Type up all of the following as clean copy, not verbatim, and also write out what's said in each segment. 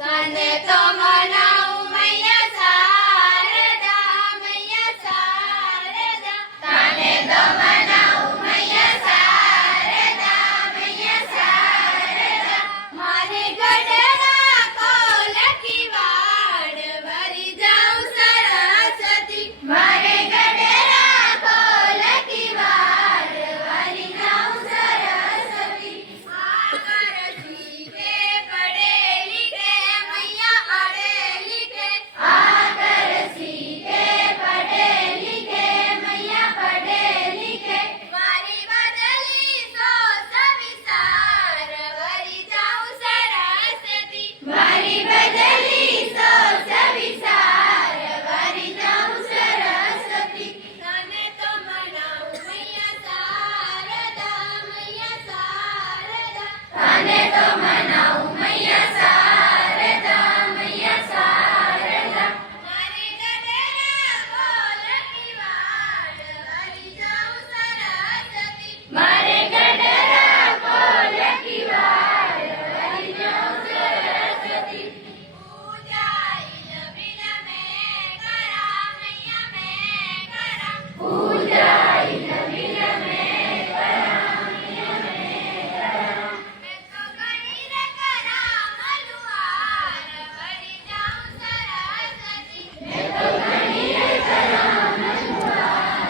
તને તો મનાવું મૈયા શારદા, મૈયા શારદા. તને તો મનાવું મૈયા શારદા, મૈયા શારદા. મારે ગઢડા કોલકી વાડ વરી જાઉં સરસ્વતી. મારે ગઢડા કોલકી વાડ વરી જાઉં સરસ્વતી. આકરજી કે પડેલી કે મૈયા અડેલી કે. આકરજી કે પડેલી કે મૈયા પડેલી કે. મારી બદલી સો સવિસાર વરી જાઉં સરસ્વતી. મારી બદલી સો સવિસાર વરી જાઉં સરસ્વતી. તને તો મનાવું મૈયા શારદા, મૈયા શારદા. તને તો મનાવું મૈયા શારદા, મૈયા શારદા. મારે ગઢડા કોલકી વાડ વરી જાઉં સરસ્વતી. મારે ગઢડા કોલકી વાડ વરી જાઉં સરસ્વતી. પૂજાઈ લબિલ મેં કરા મૈયા મેં કરા. પૂજાઈ લબિલ મેં કરા મૈયા મેં કરા. મેં તો ગણીને કરા મલુઆર વરી જાઉં સરસ્વતી. મેં તો ગણીને કરા મલુઆર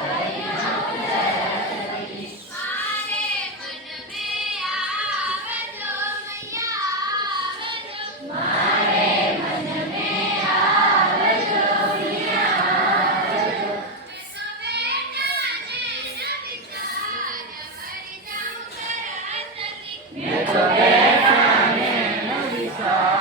વરી જાઉં સરસ્વતી. મારે મન મેં આવજો મૈયા આવજો. મારે મન મેં આવજો મૈયા આવજો. મેં તો બેટાને વિચાર વરી જાઉં સરસ્વતી. મેં તો બેટાને વિચાર